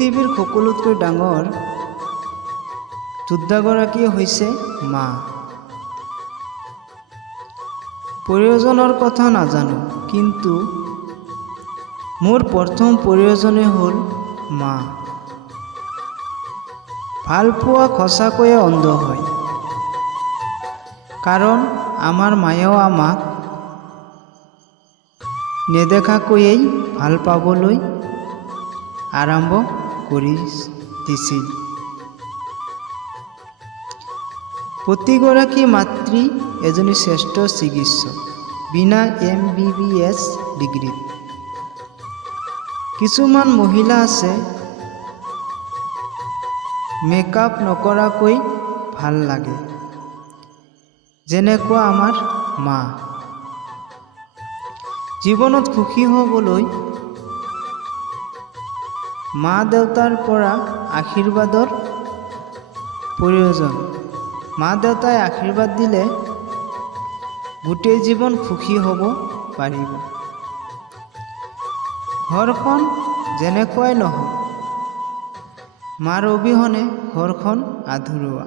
পৃথিৱীৰ সকলোতকৈ ডাঙৰ যোদ্ধাগৰাকী হৈছে মা। প্ৰয়োজনৰ কথা নাজানো, কিন্তু মোৰ প্ৰথম প্ৰয়োজনে হ'ল মা। ভালপোৱা সঁচাকৈয়ে অন্ধ হয়, কাৰণ আমাৰ মায়েও আমাক নেদেখাকৈয়ে ভাল পাবলৈ আৰম্ভ কৰি দিছিল। প্ৰতিগৰাকী মাতৃ এজনী শ্ৰেষ্ঠ চিকিৎসক, বিনা MBBS ডিগ্ৰীত। কিছুমান মহিলা আছে মেকআপ নকৰাকৈ ভাল লাগে, যেনেকুৱা আমাৰ মা। জীৱনত সুখী হ'বলৈ মা দেউতাৰ পৰা আশীৰ্বাদৰ প্ৰয়োজন। মা দেউতাই আশীৰ্বাদ দিলে গোটেই জীৱন সুখী হ'ব পাৰিব। ঘৰখন যেনেকুৱাই নহওক, মাৰ অবিহনে ঘৰখন আধৰুৱা।